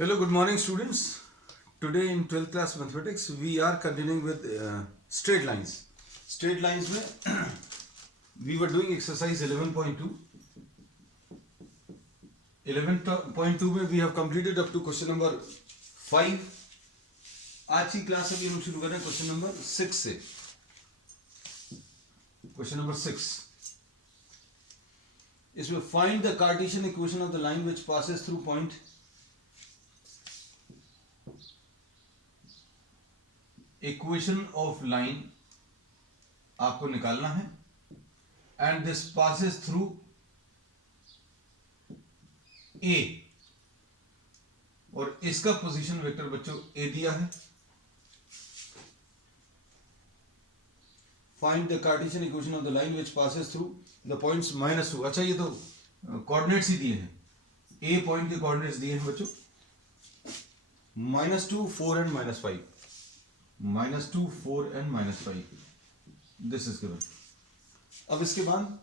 Hello, good morning, students. Today in 12th class mathematics, we are continuing with straight lines. Straight lines में we were doing exercise 11.2. 11.2 में we have completed up to question number 5. आज की class अभी हम शुरू कर रहे हैं क्वेश्चन नंबर 6 से. Question number 6. इसमें find the Cartesian equation of the line which passes through point equation of line आपको निकालना है and this passes through a और इसका पोजीशन वेक्टर बच्चों ए दिया है. Find the Cartesian equation of the line which passes through the points -2. अच्छा, ये तो कोऑर्डिनेट्स ही दिए हैं. ए पॉइंट के कोऑर्डिनेट्स दिए हैं बच्चों -2, 4 and -5. -2, 4 and -5. This is given. अब इसके बाद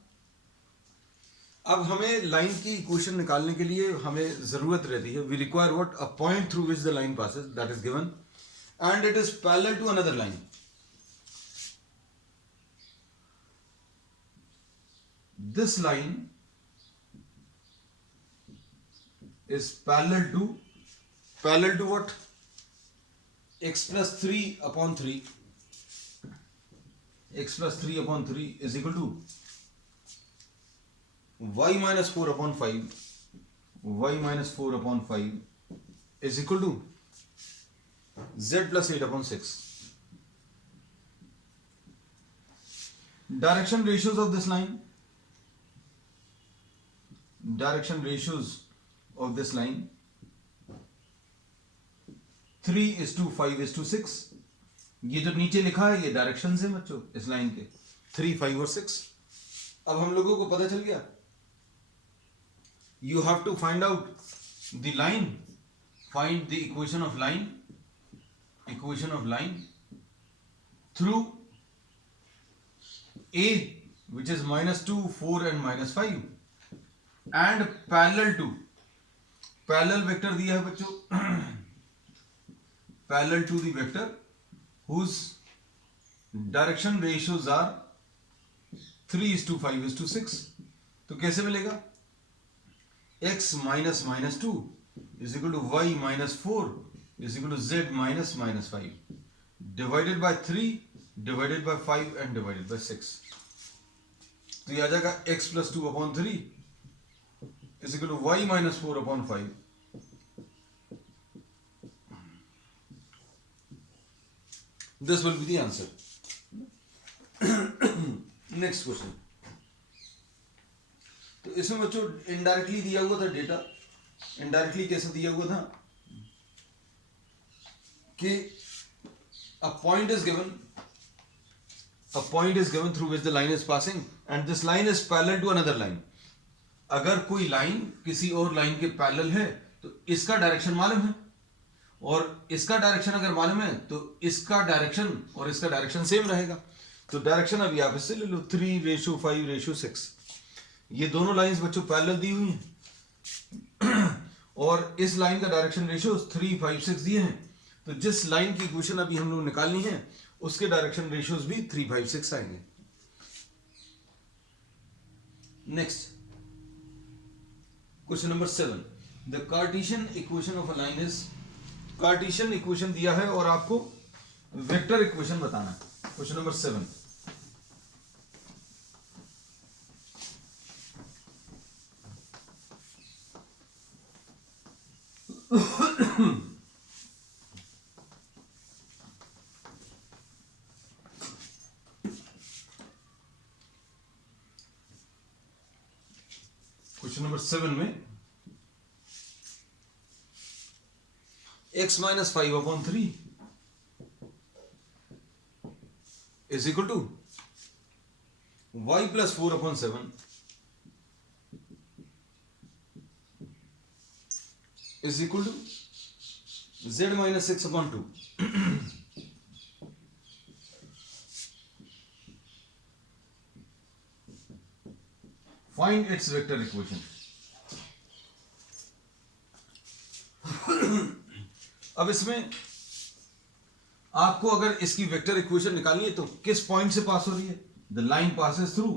अब हमें लाइन की इक्वेशन निकालने के लिए हमें जरूरत रहती है. We require what? A point through which the line passes, that is given and it is parallel to another line. This line is parallel to what? x plus 3 upon 3. x plus 3 upon 3 is equal to y minus 4 upon 5. y minus 4 upon 5 is equal to z plus 8 upon 6. Direction ratios of this line. Direction ratios of this line 3:5:6. ये जो नीचे लिखा है ये direction है बच्चों इस line के 3, 5 और 6. अब हम लोगों को पता चल गया. You have to find out the line. Find the equation of line through A which is -2, 4 and -5 and parallel vector दिया है बच्चों parallel to the vector whose direction ratios are 3:5:6. तो कैसे मिलेगा? x minus -2 is equal to y minus 4 is equal to z minus -5 divided by 3 divided by 5 and divided by 6. तो ये आ जाएगा x plus 2 upon 3 is equal to y minus 4 upon 5. This will be the answer. Next question. तो इसमें बच्चों indirectly दिया हुआ था डेटा. इनडायरेक्टली कैसे दिया हुआ था कि a point is given through which the line is passing and this line is parallel to another line. अगर कोई लाइन किसी और लाइन के पैरेलल है तो इसका डायरेक्शन मालूम है और इसका डायरेक्शन अगर मालूम है तो इसका डायरेक्शन और इसका डायरेक्शन सेम रहेगा. तो डायरेक्शन अभी आप इससे ले लो 3:5:6. ये दोनों लाइंस बच्चों पैरेलल दी हुई हैं और इस लाइन का डायरेक्शन रेशियो 3, 5, 6 दिए हैं. तो जिस लाइन की इक्वेशन अभी हम लोग निकालनी है उसके डायरेक्शन रेशियोज भी 3, 5, 6 आएंगे. Next question number 7. The Cartesian equation of a line is. Cartesian equation दिया है और आपको वेक्टर इक्वेशन बताना है. Question number 7. क्वेश्चन नंबर 7 में x minus 5 upon 3 is equal to y plus 4 upon 7 is equal to z minus 6 upon 2. Find its vector equation. अब इसमें आपको अगर इसकी वेक्टर इक्वेशन निकालनी है तो किस पॉइंट से पास हो रही है? The line passes through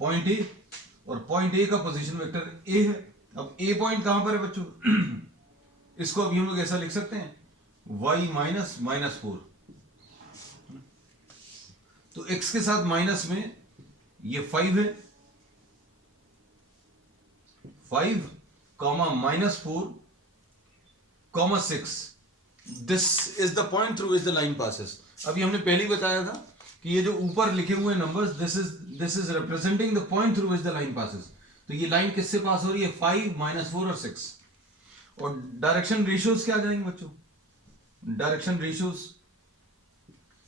point A, और पॉइंट ए का पोजीशन वेक्टर ए है। अब ए पॉइंट कहां पर है बच्चों? इसको अभी हम लोग ऐसा लिख सकते हैं y माइनस माइनस 4। तो x के साथ माइनस में ये 5 है, 5 comma minus 4 comma 6, this is the point through which the line passes. अभी हमने पहले ही बताया था कि ये जो ऊपर लिखे हुए numbers, this is representing the point through which the line passes. तो ये लाइन किससे पास हो रही है? 5 माइनस 4 और 6। और डायरेक्शन रेशियोज क्या आ जाएंगे बच्चों? डायरेक्शन रेशियोज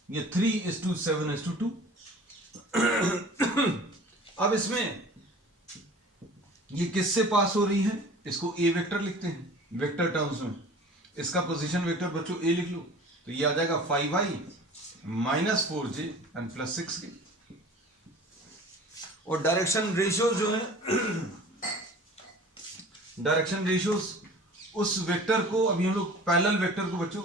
ये 3:7:2। अब इसमें ये किससे पास हो रही है? इसको ए वेक्टर लिखते हैं वेक्टर टर्म्स में। इसका पोजीशन वेक्टर बच्चों ए लिख लो, तो ये आ जाएगा 5i minus 4j and plus 6k। और डायरेक्शन रेशियोज जो है, डायरेक्शन रेशियोज उस वेक्टर को, अभी हम लोग पैरेलल वेक्टर को बच्चों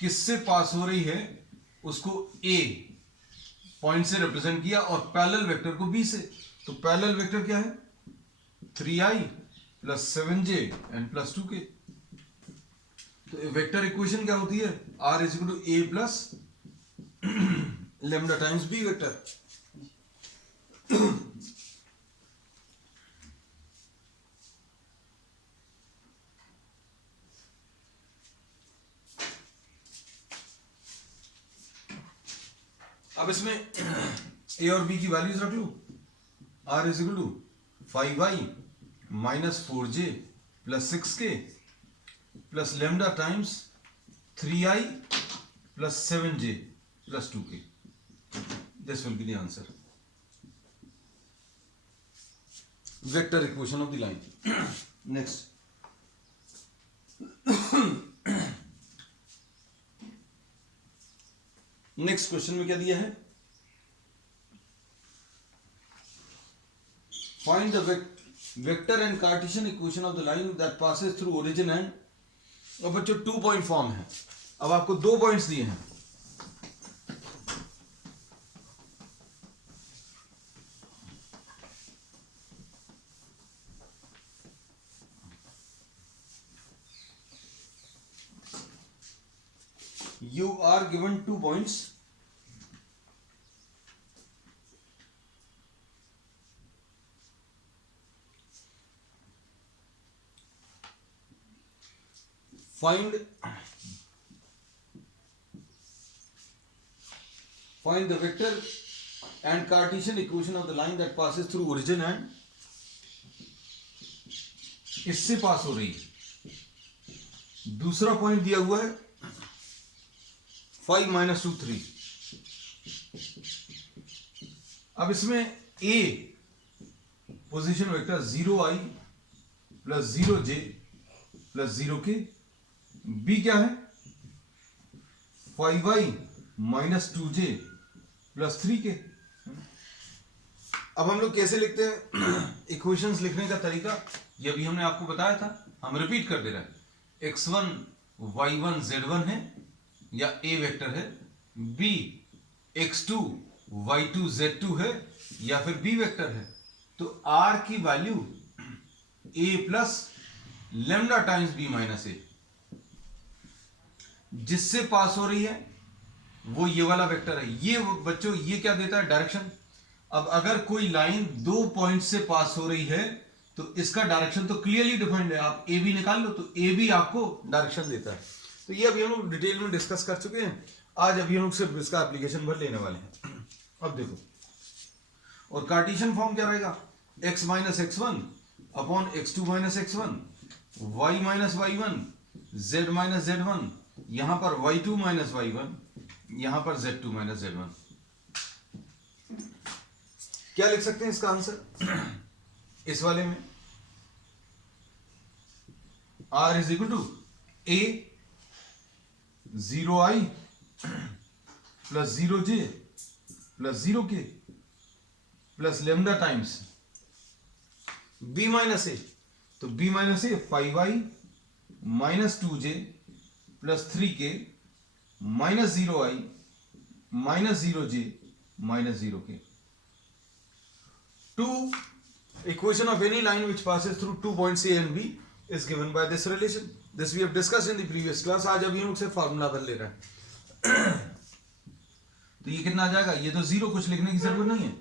किससे पास हो रही है उसको ए पॉइंट से रिप्रेजेंट किया, और पैरेलल वेक्टर को बी से। तो पैरेलल वेक्टर क्या है? 3i plus 7j and plus 2k। तो वेक्टर इक्वेशन क्या होती है? r is equal to A plus lambda times B vector. अब इसमें ए और बी की वैल्यूज रख लो। r is equal to 5i minus 4j plus 6k plus lambda times 3i plus 7j plus 2k। This will be the answer, vector equation of the line. Next, next question में क्या दिया है? Find the vector and Cartesian equation of the line that passes through origin and. अब बच्चों 2 point form है। अब आपको 2 points दिए हैं, you are given 2 points, find the vector and Cartesian equation of the line that passes through origin and इससे पास हो रही है। दूसरा पॉइंट दिया हुआ है 5 माइनस 2 3। अब इसमें a position vector 0i plus 0j plus 0k, b क्या है? 5i minus 2j plus 3k। अब हम लोग कैसे लिखते हैं इक्वेशंस लिखने का तरीका? ये भी हमने आपको बताया था, हम रिपीट कर दे रहे हैं। x1 y1 z1 है या a वेक्टर है, b x2 y2 z2 है या फिर b वेक्टर है। तो r की value a plus lambda times b minus a, जिससे पास हो रही है वो ये वाला वेक्टर है। ये बच्चों ये क्या देता है? डायरेक्शन। अब अगर कोई लाइन 2 पॉइंट से पास हो रही है तो इसका डायरेक्शन तो क्लियरली डिफाइंड है। आप ए बी निकाल लो तो ए बी आपको डायरेक्शन देता है। तो ये अभी हम लोग डिटेल में डिस्कस कर चुके हैं। आज अभी हम लोग सिर्फ इसका एप्लीकेशन भर लेने वाले हैं। अब देखो, और कार्टेशियन फॉर्म क्या रहेगा? x minus x1 upon x2 minus x1, y minus y1, z minus z1, यहां पर y2 माइनस y1, यहां पर z2 माइनस z1। क्या लिख सकते हैं इसका आंसर? इस वाले में r is equal to a 0i plus 0j plus 0k plus lambda times b minus a, तो b minus a 5i minus 2j plus 3k minus 0i minus 0j minus 0k. 2 equation of any line which passes through 2 points A and B is given by this relation. This we have discussed in the previous class. आज अभी हम से formula बन ले रहे हैं. तो ये कितना आ जाएगा, ये तो जीरो, कुछ लिखने की जरूरत नहीं है.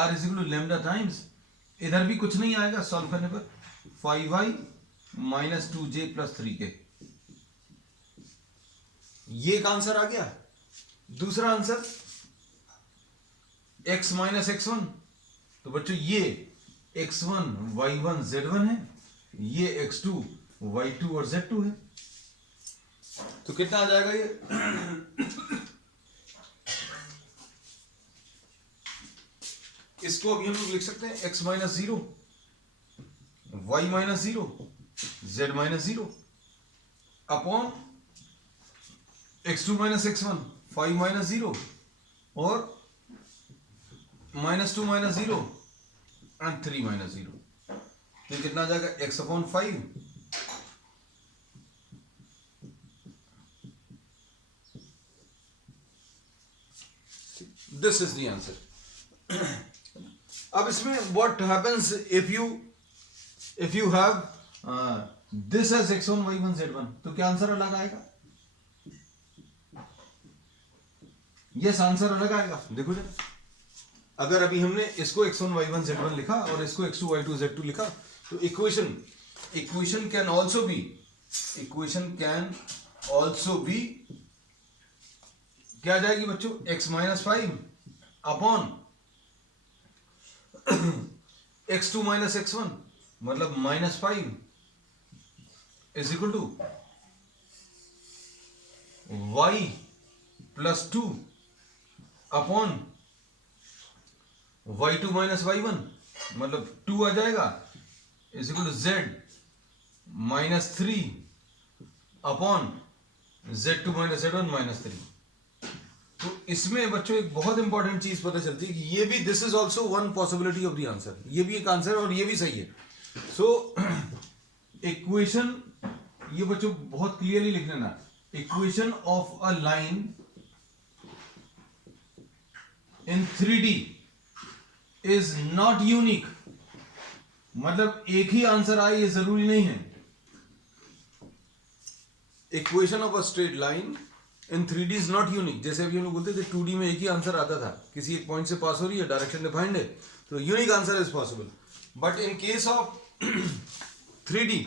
R is equal to lambda times, इधर भी कुछ नहीं आएगा सॉल्व करने पर, 5i minus 2j plus 3k. ये एक आंसर आ गया. दूसरा आंसर x माइनस x1, तो बच्चों ये x1 y1 z1 है, ये x2 y2 और z2 है. तो कितना आ जाएगा ये इसको अभी हम लोग लिख सकते हैं x minus 0 y minus 0 z minus 0 upon x2 minus x1 5 minus 0 और माइनस 2 माइनस 0 एंड 3 माइनस 0. तो कितना आ जाएगा x upon 5 this is the answer. अब इसमें what happens if you have this as x1 y1 z1, तो क्या answer अलग आएगा? यस, आंसर अलग आएगा. देखो जरा, अगर अभी हमने इसको x1 y1 z1 लिखा और इसको x2 y2 z2 लिखा, तो इक्वेशन कैन ऑल्सो बी क्या आ जाएगी बच्चों, x minus 5 upon x2 minus x1 मतलब minus 5 is equal to y plus 2 upon y2 minus y1 मतलब 2 आ जाएगा is equal to z minus 3 upon z2 minus z1 minus 3. तो इसमें बच्चों एक बहुत इंपॉर्टेंट चीज पता चलती है कि ये भी, this is also one possibility of the answer. ये भी एक आंसर और ये भी सही है. सो इक्वेशन, ये बच्चों बहुत क्लियरली लिख लेना, equation of a line in 3D is not unique. मतलब एक ही आंसर आए ये जरूरी नहीं है. Equation of a straight line in 3D is not unique. जैसे अभी हम लोग बोलते थे 2D में एक ही आंसर आता था, किसी एक पॉइंट से पास हो रही है, डायरेक्शन डिफाइंड है, तो unique answer is possible. But in case of 3D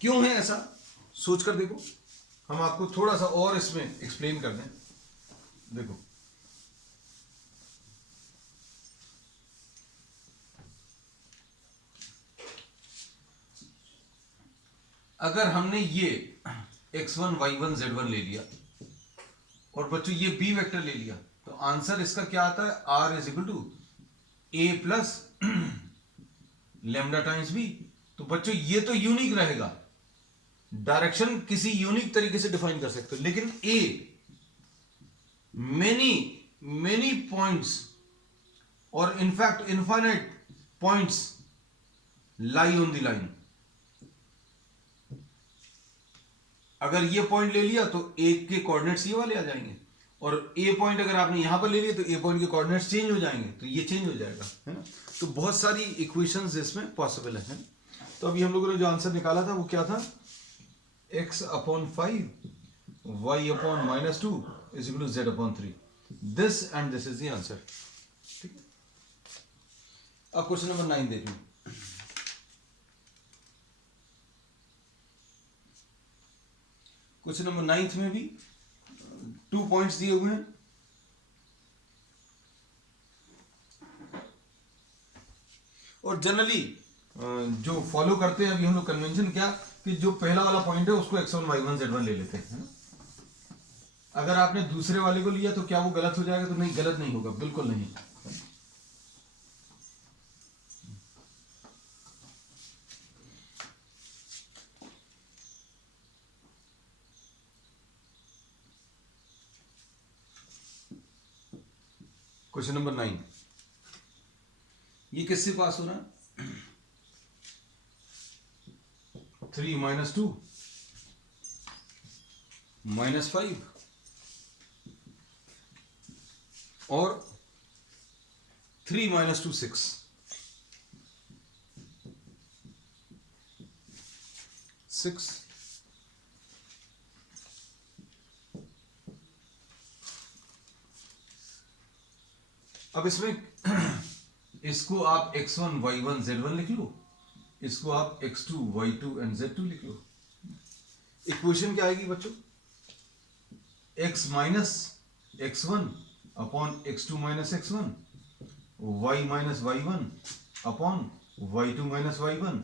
क्यों है ऐसा, सोच कर देखो. हम आपको थोड़ा सा और इसमें एक्सप्लेन कर दें. देखो, अगर हमने ये x1 y1 z1 ले लिया और बच्चों ये b वेक्टर ले लिया, तो आंसर इसका क्या आता है, r is equal to a plus lambda times b. तो बच्चों ये तो यूनिक रहेगा, डायरेक्शन किसी यूनिक तरीके से डिफाइन कर सकते हो, लेकिन a मेनी पॉइंट्स और in fact infinite points lie on the line. अगर ये पॉइंट ले लिया तो ए के कोऑर्डिनेट्स ये वाले आ जाएंगे, और ए पॉइंट अगर आपने यहां पर ले लिया तो ए पॉइंट के कोऑर्डिनेट्स चेंज हो जाएंगे, तो ये चेंज हो जाएगा, है ना. तो बहुत सारी इक्वेशंस इसमें पॉसिबल है. तो अभी हम लोगों ने जो आंसर निकाला था वो क्या था, x upon 5 y upon minus 2 is equal to z upon 3. This and this is the answer. ठीक है. अब क्वेश्चन नंबर 9 देखिए. क्वेश्चन नंबर 9 में भी 2 पॉइंट्स दिए हुए हैं. और जनरली जो फॉलो करते हैं अभी हम लोग कन्वेंशन क्या, कि जो पहला वाला पॉइंट है उसको x1 y1 z1 ले लेते हैं. अगर आपने दूसरे वाले को लिया तो क्या वो गलत हो जाएगा, तो नहीं, गलत नहीं होगा, बिल्कुल नहीं. क्वेश्चन नंबर 9, ये किससे पास हो रहा है, 3 minus 2 minus 5 और 3 minus 2 6 6 अब इसमें इसको आप x1 y1 z1 लिख लो, इसको आप x2 y2 and z2 लिख लो। इक्वेशन क्या आएगी बच्चों? x minus x1 upon x2 minus x1, y minus y1 upon y2 minus y1,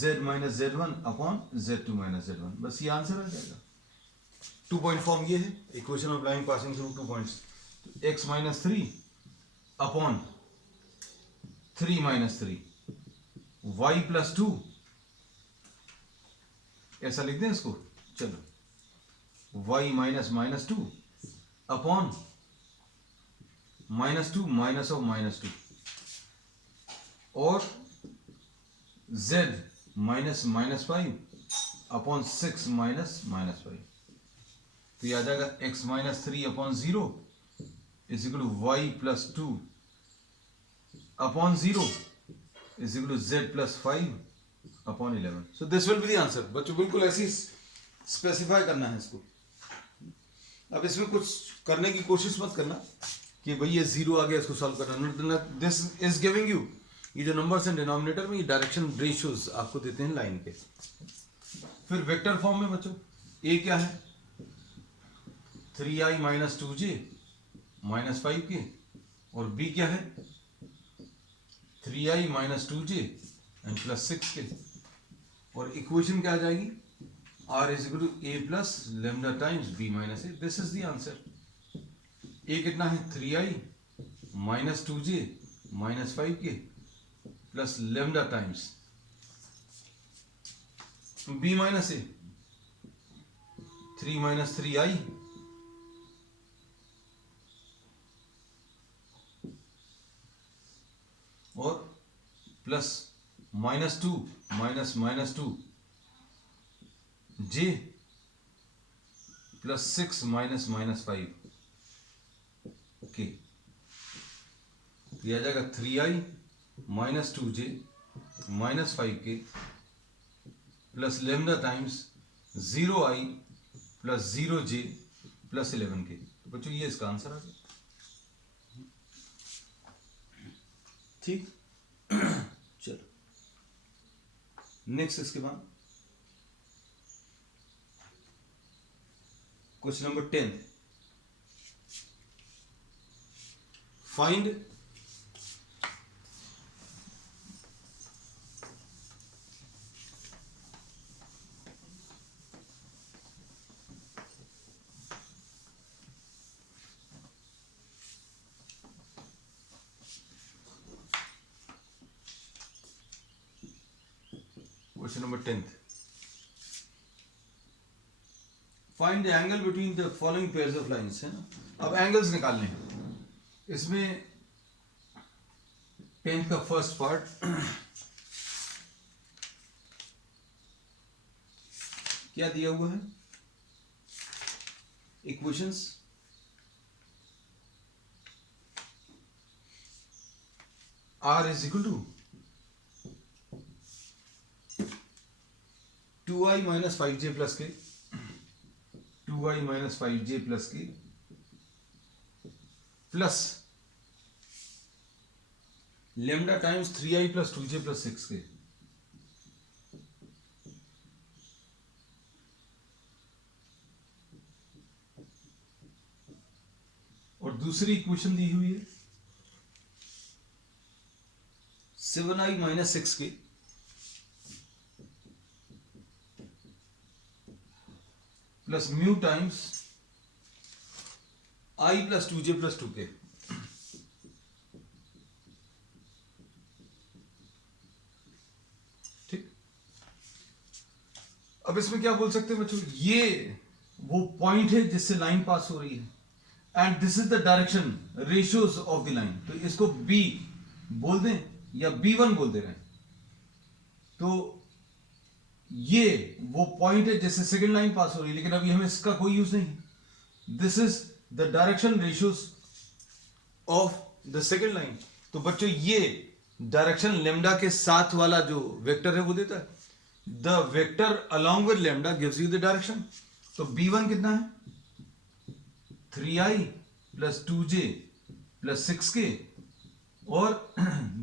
z minus z1 upon z2 minus z1। बस ये आंसर आ जाएगा। 2 पॉइंट फॉर्म ये है, equation of line passing through 2 points. x minus 3 upon 3 minus 3, y plus 2, ऐसा लिख दें इसको। चलो y minus minus 2 upon minus 2 minus of minus 2 और z minus minus 5 upon 6 minus minus 5। तो ये आ जाएगा x minus 3 upon 0 is equal to y plus 2 upon 0 is equal to z plus 5 upon 11। So this will be the answer. बच्चों बिल्कुल ऐसे ही specify करना है इसको। अब इसमें कुछ करने की कोशिश मत करना कि भाई ये 0 आ गया इसको सॉल्व करना। दिस इज गिविंग यू, ये जो नंबर्स हैं डिनोमिनेटर में, ये डायरेक्शन रेशियोज आपको देते हैं लाइन के। फिर वेक्टर फॉर्म में बच्चों a क्या है? 3i minus 2j minus 5k और b क्या है? 3i minus 2j and plus 6k। और इक्वेशन क्या आ जाएगी? r is equal to a plus lambda times b minus a। This is the answer. a कितना है? 3i minus 2j minus 5k plus lambda times b minus a, 3 minus 3i और plus minus 2 minus minus 2 j plus 6 minus minus 5 k. यह आ जाएगा 3i minus 2j minus 5k plus lambda times 0i plus 0j plus 11k। तो बच्चों ये इसका answer आ गया। ठीक। चलो नेक्स्ट, इसके बाद question number 10। Find question number 10th। Find the angle between the following pairs of lines, है ना। अब एंगल्स निकालने हैं। इसमें 10th का फर्स्ट पार्ट क्या दिया हुआ है? Equations r is equal to 2i minus 5j plus k, 2i minus 5j plus k plus lambda times 3i plus 2j plus 6k। और दूसरी इक्वेशन दी हुई है 7i minus 6k plus mu times i plus 2j plus 2k। ठीक। अब इसमें क्या बोल सकते हैं बच्चों? ये वो पॉइंट है जिससे लाइन पास हो रही है and this is the direction ratios of the line. तो इसको b बोल दें या b1 बोल दे रहे हैं। तो ये वो पॉइंट है जैसे सेकेंड लाइन पास हो रही है, लेकिन अभी हमें इसका कोई यूज नहीं। This is the direction ratios of the second line. तो बच्चों ये डायरेक्शन लेमडा के साथ वाला जो वेक्टर है वो देता है। The vector along with lambda gives you the direction. तो b1 कितना है 3i plus 2j plus 6k, और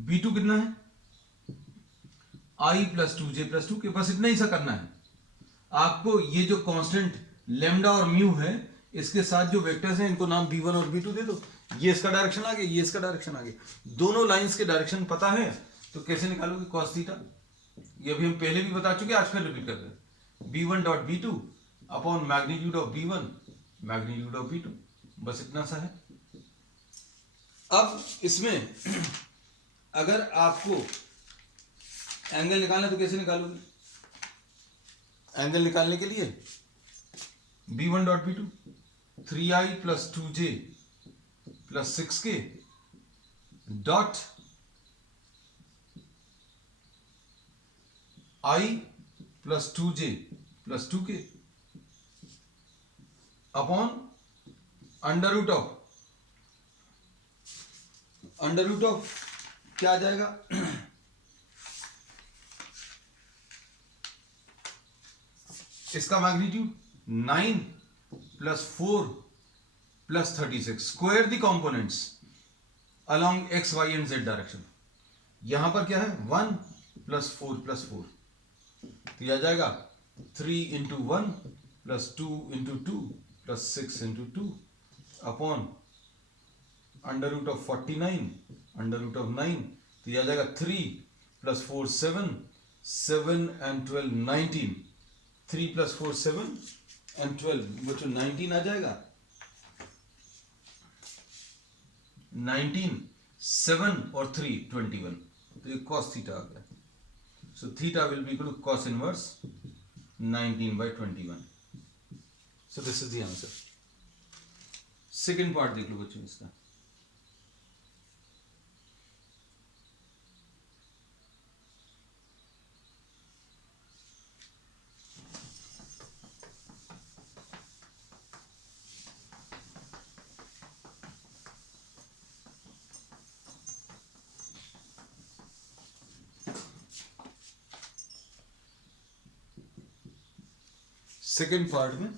b2 कितना है i plus 2j plus 2k। बस इतना ही सा करना है आपको। ये जो कांस्टेंट लेमडा और म्यू है इसके साथ जो वेक्टर्स हैं इनको नाम b1 और b2 दे दो। ये इसका डायरेक्शन आ गया, ये इसका डायरेक्शन आ गया। दोनों लाइंस के डायरेक्शन पता है तो कैसे निकालोगे cos थीटा। ये अभी हम पहले भी बता चुके हैं, आज फिर रिपीट करते हैं। b1 dot b2 upon magnitude of b1 magnitude of b2, बस इतना सा है। अब इसमें अगर आपको एंगल निकालना तो कैसे निकालोगे? एंगल निकालने के लिए b1 dot b2 3i plus 2j plus 6k dot i plus 2j plus 2k upon under root of क्या आ जाएगा इसका magnitude 9 plus 4 plus 36 square the components along x y and z direction. यहां पर क्या है 1 प्लस 4 प्लस 4, तो यह आ जाएगा 3 into 1 plus 2 into 2 plus 6 into 2 upon under root of 49 under root of 9, तो यह आ जाएगा 3 प्लस 4 7 7 एंड 12 19, 3 प्लस 4 7 एंड 12 बच्चों 19 आ जाएगा। 19 7 और 3 21, तो ये cos थीटा आ गया। So theta will be equal to cos inverse 19 by 21। So this is the answer. Second part देख लो बच्चों इसका। सेकेंड पार्ट में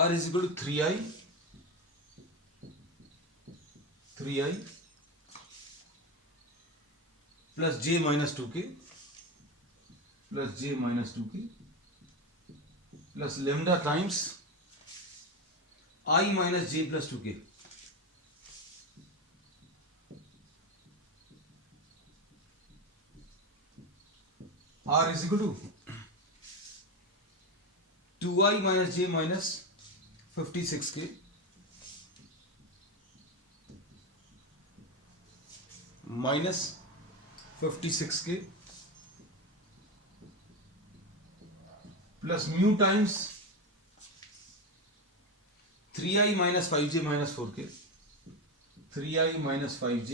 r is equal to 3i plus j minus 2k plus lambda times i minus j plus 2k। r is equal to 2i minus j minus 56k minus 56k plus mu times 3i minus 5j minus 4k 3i minus 5j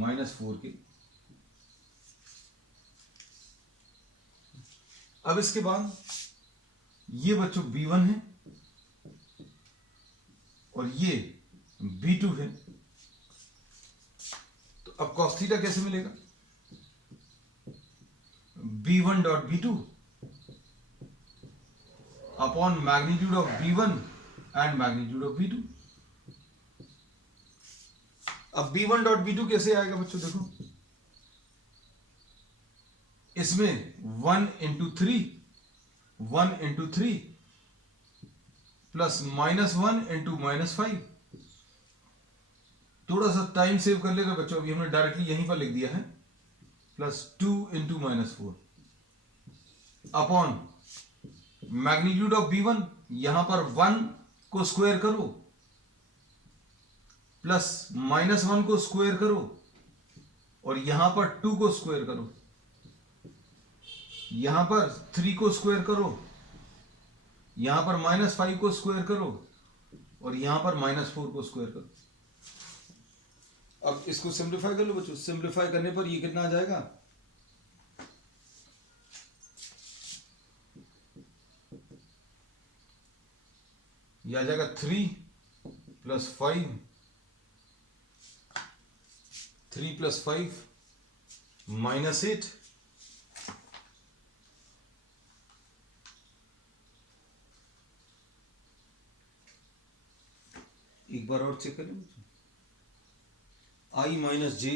minus 4k। अब इसके बाद ये बच्चों b1 है और ये b2 है, तो अब cos थीटा कैसे मिलेगा? b1 dot b2 upon magnitude of b1 and magnitude of b2। अब b1 डॉट b2 कैसे आएगा बच्चों? देखो इसमें 1 into 3 plus minus 1 into minus 5। थोड़ा सा टाइम सेव कर लेगा बच्चों, अभी हमने डायरेक्टली यहीं पर लिख दिया है, plus 2 into minus 4 upon magnitude of b1, यहां पर 1 को स्क्वायर करो प्लस माइनस 1 को स्क्वायर करो और यहां पर 2 को स्क्वायर करो, यहां पर 3 को स्क्वायर करो, यहां पर माइनस 5 को स्क्वायर करो और यहां पर माइनस 4 को स्क्वायर करो। अब इसको सिंप्लीफाई कर लो बच्चों। सिंप्लीफाई करने पर ये कितना आ जाएगा ये आ जाएगा 3 प्लस 5, 3 प्लस 5 माइनस 8, एक बार और चेक करें, आई माइनस जे,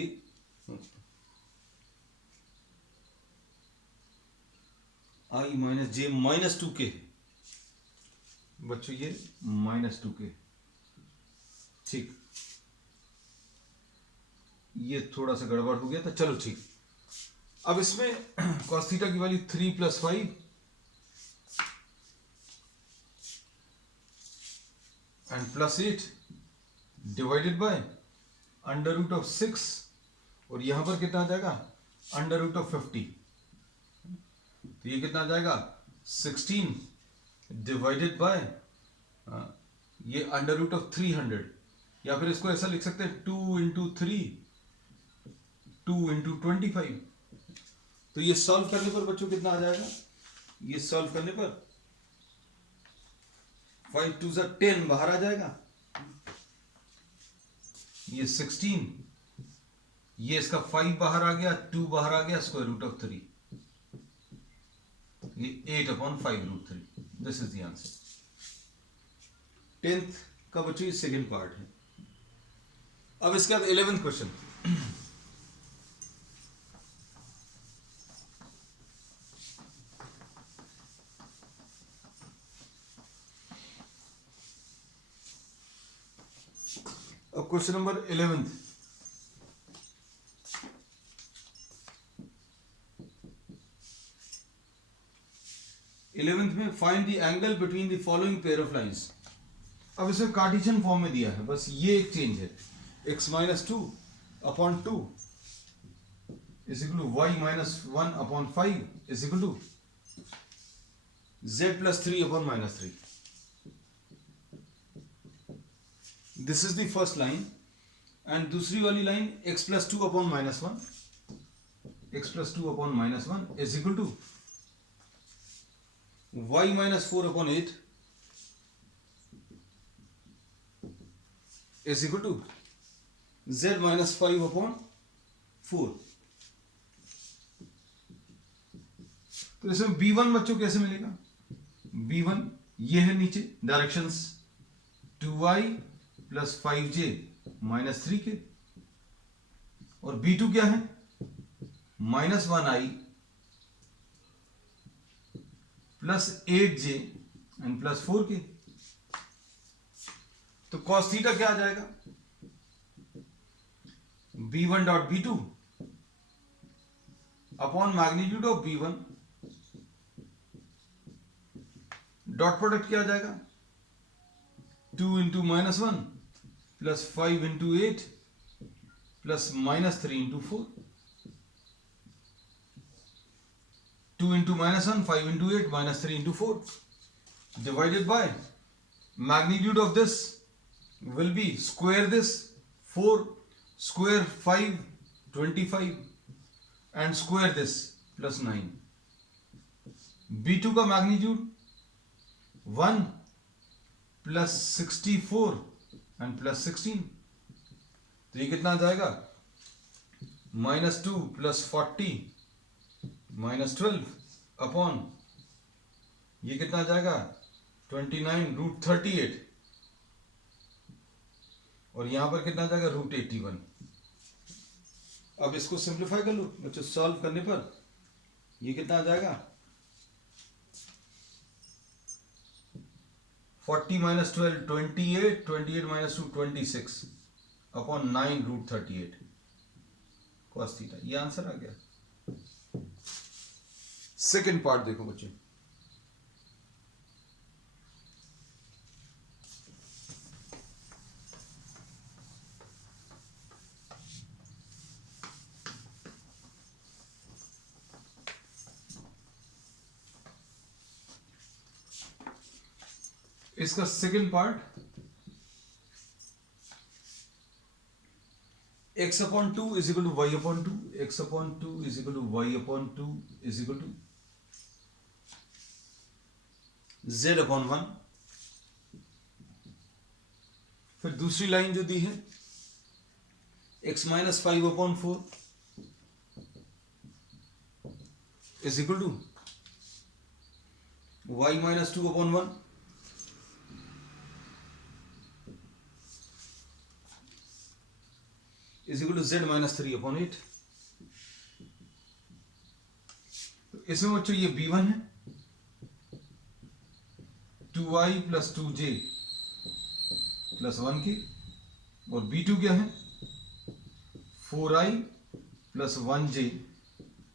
आई माइनस जे माइनस 2k बच्चों, ये माइनस 2k, ठीक, ये थोड़ा सा गड़बड़ हो गया था, चलो ठीक। अब इसमें cos थीटा की value 3 plus 5 and plus 8 divided by under root of 6, और यहां पर कितना आ जाएगा, अंडर रूट ऑफ 50, तो ये कितना आ जाएगा 16 डिवाइडेड बाय ये अंडर रूट ऑफ 300, या फिर इसको ऐसा लिख सकते हैं 2 इंटू 3, 2 इंटू 25। तो ये सॉल्व करने पर बच्चों कितना आ जाएगा, ये सॉल्व करने पर 5 2 ज़ा 10 बाहर आ जाएगा, ये 16, ये इसका 5 बाहर आ गया, 2 बाहर आ गया, स्क्वायर रूट ऑफ 3, ये 8/5√3, this is the answer. 10th का बच्चों ये सेकेंड पार्ट है। अब इसके बाद 11th क्वेश्चन, अब क्वेश्चन नंबर 11th, में find the angle between the following pair of lines. अब इसमें कार्टेशियन फॉर्म में दिया है, बस ये एक चेंज है, x minus 2 upon 2 is equal to y minus 1 upon 5 is equal to z plus 3 upon minus 3। This is the first line, and दूसरी वाली line x plus 2 upon minus 1, x plus 2 upon minus 1 is equal to y minus 4 upon 8 is equal to z minus 5 upon 4। तो इसमें b1 बच्चों कैसे मिलेगा, b1 ये है नीचे directions 2y plus 5j minus 3k, और b2 क्या है, minus 1i plus 8j and plus 4k। तो cos थीटा क्या आ जाएगा, b1 dot b2 upon magnitude of b1, dot product क्या आ जाएगा, 2 into minus 1 plus 5 into 8 plus minus 3 into 4, 2 into minus 1, 5 into 8, minus 3 into 4 divided by magnitude of this will be square this 4 square 5 25 and square this plus 9। b2 का magnitude 1 plus 64 and plus 16, तो ये कितना आ जाएगा, minus 2 plus 40 minus 12 upon ये कितना आ जाएगा 29√38, और यहां पर कितना आ जाएगा √81। अब इसको सिंप्लीफाई कर लो बच्चों, सॉल्व करने पर ये कितना आ जाएगा 40 minus 12 28, 28 minus 2 26 upon 9√38 cos theta, ये आंसर आ गया। सेकेंड पार्ट देखो बच्चों, इसका second part, x upon 2 is equal to y upon 2, x upon 2 is equal to y upon 2 is equal to z upon 1 फिर दूसरी लाइन जो दी है x minus 5/4 is equal to y minus 2/1 is equal to z minus 3/8। तो इसमें बच्चों ये b1 है 2y प्लस 2j प्लस 1 की, और b2 क्या है 4i प्लस 1j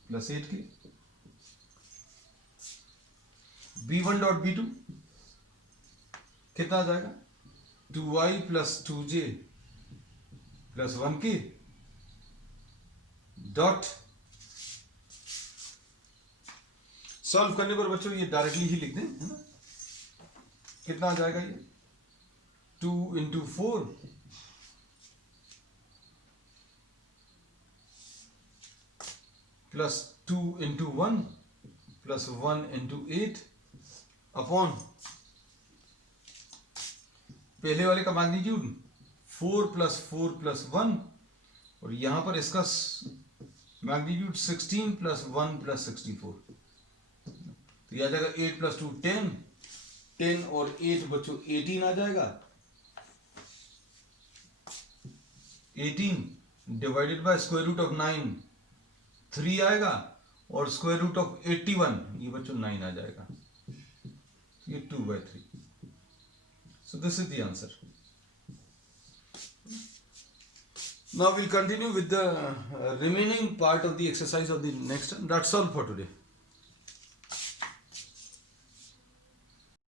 प्लस 8 की। b1 डॉट b2 कितना आ जाएगा 2y प्लस 2j प्लस 1 की डॉट, सॉल्व करने पर बच्चों ये डायरेक्टली ही लिख दें, है ना। कितना आ जाएगा ये 2 into 4 plus 2 into 1 plus 1 into 8 upon पहले वाले का मैग्नीट्यूड 4 प्लस 4 प्लस 1, और यहां पर इसका मैग्नीट्यूड 16 प्लस 1 प्लस 64। तो यह आ जाएगा 8 प्लस 2 10, 10 और 8 बच्चों 18 आ जाएगा। 18 divided by square root of 9 3 आएगा, और स्क्वायर रूट ऑफ 81 ये बच्चों 9 आ जाएगा। ये 2/3। So this is the answer. Now we'll continue with the remaining part of the exercise of the next. That's all for today.